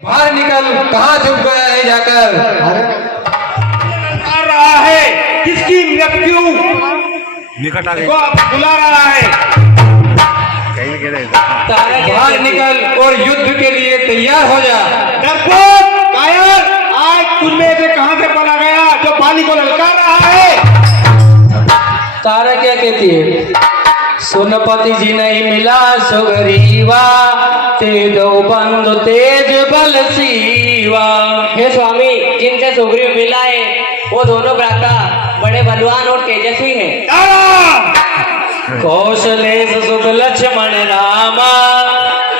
बाहर निकल, कहाँ छुप गया है जाकर? आ रहा है, किसकी मृत्यु निकट आ गई। बुला रहा है। बाहर निकल और युद्ध के लिए तैयार हो जा। डरपोक कायर, आज तुझमें से कहां से पला गया जो बाली को ललकार रहा है? तारा क्या कहती है? सोनपति जी नहीं मिला सुग्रीवा, ते दो बंधु तेज बल सीवा। हे स्वामी, जिनसे सुग्रीव मिला है वो दोनों भ्राता बड़े बलवान और तेजस्वी हैं। तारा कौशलेश सुत लक्ष्मण रामा,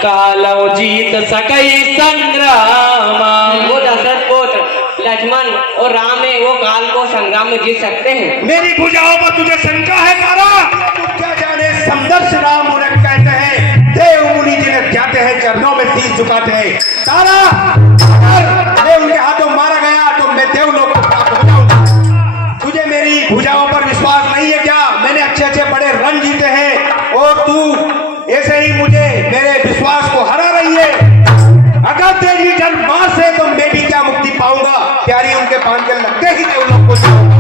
कालौ जीत सकई संग्रामा। वो दशरथ पुत्र लक्ष्मण और राम है, वो काल को संग्राम में जीत सकते हैं। मेरी भुजाओं पर तुझे शंका है तारा? तू क्या जाने समदर्श राम मुरक कहते हैं, देव मुनि जिन्हें जाते हैं चरणों में शीश झुकाते हैं। तारा अगर मैं उनके हाथों मारा गया तो मैं देवलोक को प्राप्त हो जाऊंगा। तुझे मेरी भुजाओं पर विश्वास नहीं है क्या? मैंने अच्छे अच्छे बड़े रण जीते हैं और तू ऐसे ही मुझे मेरे विश्वास को हरा रही है। अगर तेरी जन्मास से तो मैं भी क्या मुक्ति पाऊंगा? प्यारी उनके पान के लगते ही देवलोक को जाऊंगा।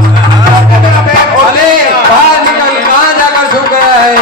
अरे बाहर निकल, कहाँ जाकर छुप गया है?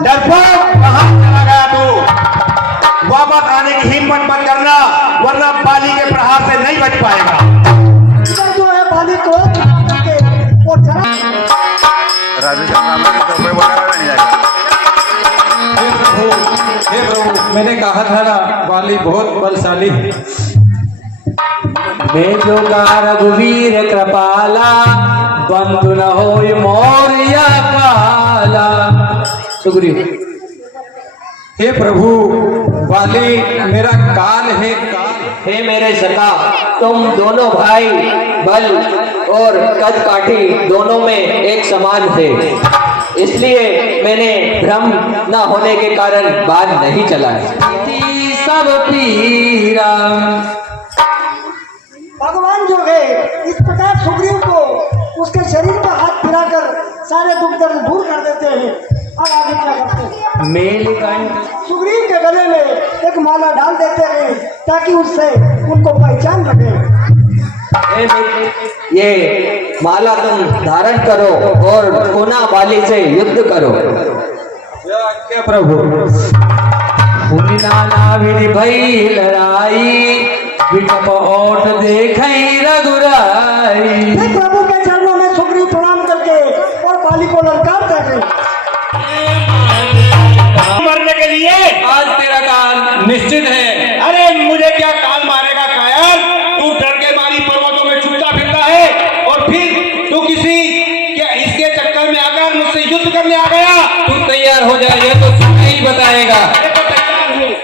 डरपोक कहां चला गया तू? वापस आने की हिम्मत मत करना, वरना बाली के प्रहार से नहीं बच पाएगा। जो है बाली को और राजू संग्राम में तो कोई वगैरह नहीं जाएगा। हे प्रभु, मैंने कहा था ना, बाली बहुत बलशाली है। बेजोगा रघुवीर कृपाला, बंधु न होय मौर्य काला। सुग्रीव, हे प्रभु, बाली मेरा काल है काल। हे मेरे सखा, तुम दोनों भाई बल और कद काठी दोनों में एक समान थे, इसलिए मैंने भ्रम न होने के कारण बात नहीं चलाया। सब पीरा भगवान जो है इस प्रकार सुग्रीव को उसके शरीर पर हाथ फिराकर सारे दुख दर्द दूर कर देते हैं। और आगे क्या करते हैं? मेलकंठ सुग्रीव के गले में एक माला डाल देते हैं ताकि उससे उनको पहचान लगे। ये माला तुम धारण करो और कोना बाली से युद्ध करो। क्या प्रभु? नाना विधि भई लड़ाई, विटप ओट देखई रघुराई। हे प्रभु के चरणों में सुग्रीव प्रणाम करके और बाली को ललकारते हैं। मरने के लिए आज तेरा काल निश्चित है। अरे मुझे क्या काल मारेगा कायर? तू डर के मारी पर्वतों में छुपता फिरता है और फिर तू किसी क्या इसके चक्कर में आकर मुझसे युद्ध करने आ गया। तू तैयार हो जाए, ये तो समय ही बताएगा। मैं तो तैयार हूँ।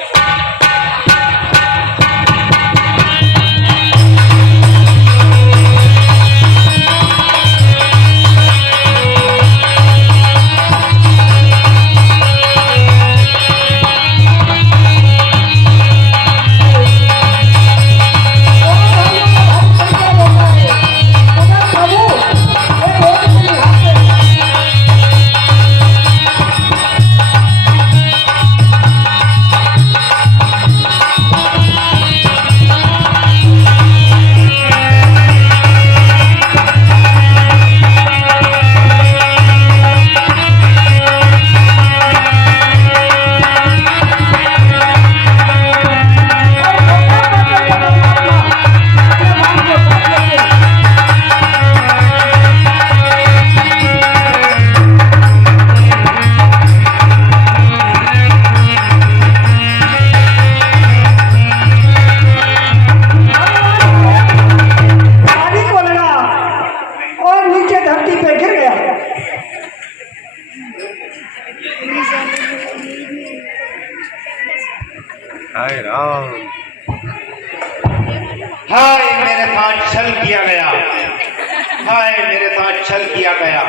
हाय राम। हाय मेरे साथ छल किया गया, हाय मेरे साथ छल किया गया।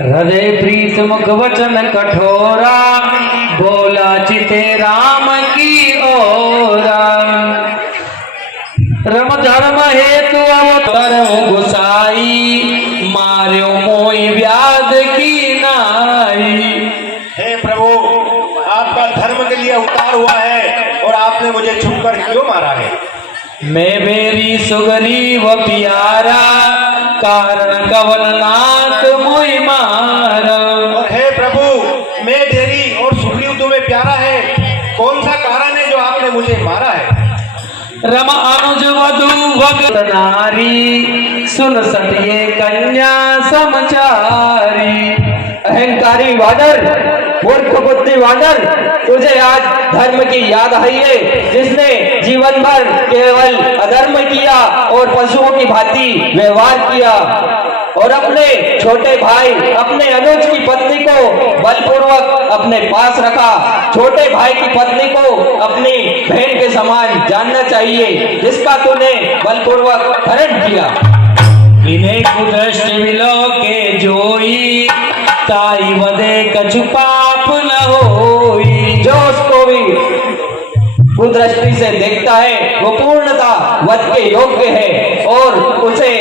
हृदय प्रीत मुख वचन कठोरा, बोला चिते राम की ओरा। रम धर्म हेतु अवतर गुसाई, मार्यो मोई व्याध की नाई। हे प्रभु, आपका धर्म के लिए अवतार हुआ है और आपने मुझे छुपकर क्यों मारा है? मैं मेरी सुगरी व प्यारा, कारण कवन नाथ मोई मारा। और हे प्रभु, मैं डेरी और सुग्रीव तुम्हें प्यारा है, कौन सा कारण है जो आपने मुझे मारा है? रम अनुज वधु भगत नारी, सुन सतिये कन्या समचारी। अहंकारी वानर, मूर्ख बुद्धि वानर, तुझे आज धर्म की याद आई है, जिसने जीवन भर केवल अधर्म किया और पशुओं की भांति व्यवहार किया और अपने छोटे भाई, अपने अनुज की पत्नी को बलपूर्वक अपने पास रखा। छोटे भाई की पत्नी को अपनी बहन के समान जानना चाहिए, जिसका तूने बलपूर्वक हरण किया। इन्हें कुदृष्टि विलो के जोई, ताई वदे कछु पाप न होई। जो उसको भी कुदृष्टि से देखता है वो पूर्णता वध के योग्य है और उसे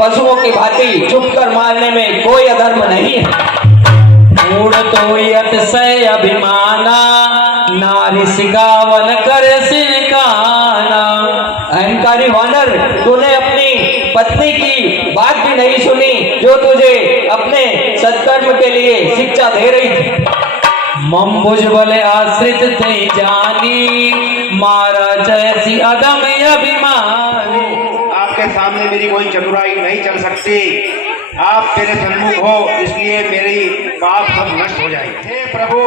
पशुओं की भांति छुप कर मारने में कोई अधर्म नहीं है। मूढ़ तो अतिशय अभिमाना, नारी सिगावन करे सिनकाना। अहंकारी वानर, तूने अपनी पत्नी की बात भी नहीं सुनी जो तुझे अपने सत्कर्म के लिए शिक्षा दे रही थी। मम्बुज बले आश्रित थे जानी, मारा जैसी अदम अभिमानी। आपके सामने मेरी कोई चतुराई नहीं चल सकती, आप मेरे सन्मुख हो, इसलिए मेरी पाप सब नष्ट हो जाएगी। हे प्रभु,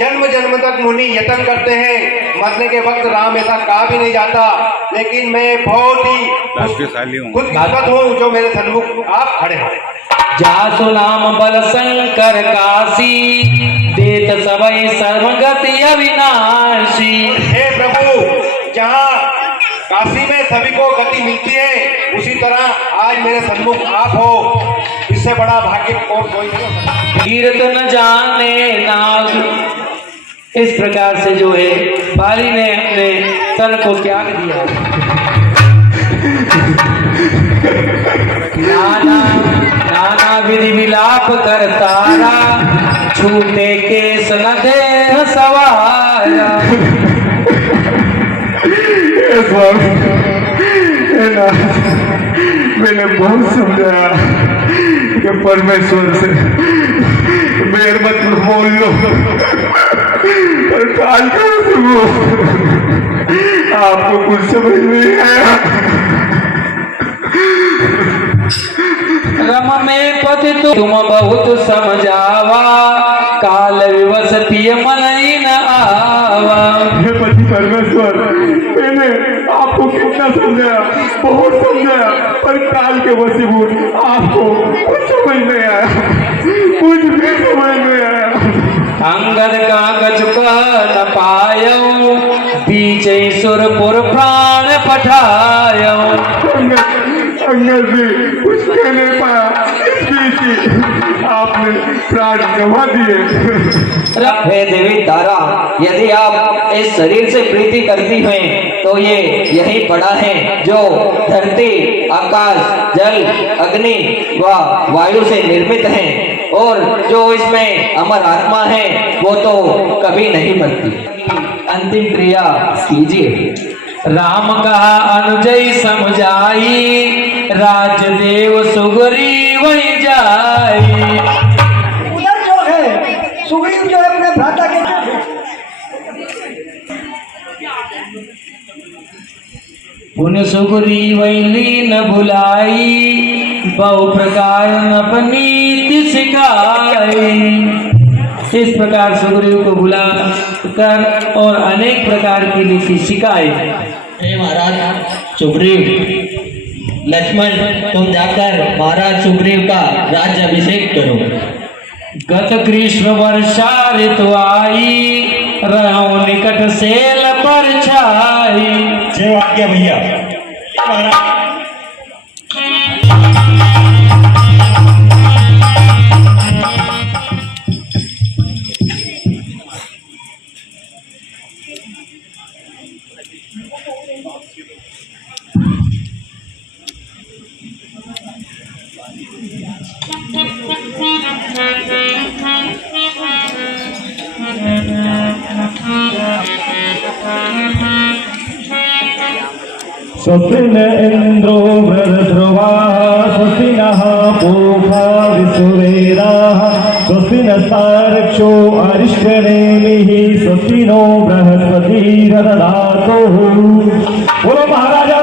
जन्म जन्म तक मुनि यत्न करते हैं, मरने के वक्त राम ऐसा कहा भी नहीं जाता, लेकिन मैं बहुत ही राष्ट्रशाली हूँ। खुदकिस्मत हूँ जो मेरे सन्मुख आप खड़े हो। जासु नाम बल शंकर काशी, देत सबई सर्वगति अविनाशी। हे प्रभु, जहाँ काशी में सभी को गति मिलती है, उसी तरह आज मेरे सन्मुख आप हो, इससे बड़ा भाग्य और कोई नहीं हो सकता। कीर्तन जाने नाग। इस प्रकार से जो है बाली ने अपने तन को त्याग दिया। नाना नाना विधि विलाप कर तारा, छूटे केस न देह सवारा। मैंने बहुत समझाया कि परमेश्वर से मेर मत बोल लो, पर काल करो सुनो, आपको कुछ समझ नहीं आया। रम में पति तुम बहुत समझावा, काल विवश पिय मन ही न आवा। हे पति परमेश्वर, मैंने आपको कितना समझाया, बहुत समझाया, पर काल के वशीभूत आपको कुछ समझ नहीं आया, कुछ भी समझ नहीं आया। अंगद कागज न पायो, बीच सुरपुर प्राण पठायो। अंगद भी कुछ कह नहीं पाया, इस बीच ही आपने प्राण गंवा दिए। हे देवी तारा, यदि आप इस शरीर से प्रीति करती हैं तो ये यही पड़ा है जो धरती, आकाश, जल, अग्नि व वायु से निर्मित है, और जो इसमें अमर आत्मा है वो तो कभी नहीं मरती। अंतिम क्रिया कीजिए। राम कहा अनुजय समझाई, राजदेव सुग्री वही जाई। उधर जो है सुग्रीव जो है अपने भ्राता के पुण्य सुग्री वही न भुलाई, बहु प्रकार अपनी सिखाई। इस प्रकार सुग्रीव को बुला कर और अनेक प्रकार की नीति सिखाई। हे महाराज सुग्रीव, लक्ष्मण तुम जाकर महाराज सुग्रीव का राज्य अभिषेक करो। गत ग्रीष्म वर्षा ऋतु आई, रहो निकट सेल पर छाई। जय आज्ञा भैया। महाराज स्वस्तिन इंद्रो वृद्धध्रुवा, स्वस्ति नः पूषा विश्ववेदाः, स्वस्ति नस्तार्क्ष्यो अरिष्टनेमिः, स्वस्ति नो बृहस्पतिर्दधातुः। बोलो महाराजा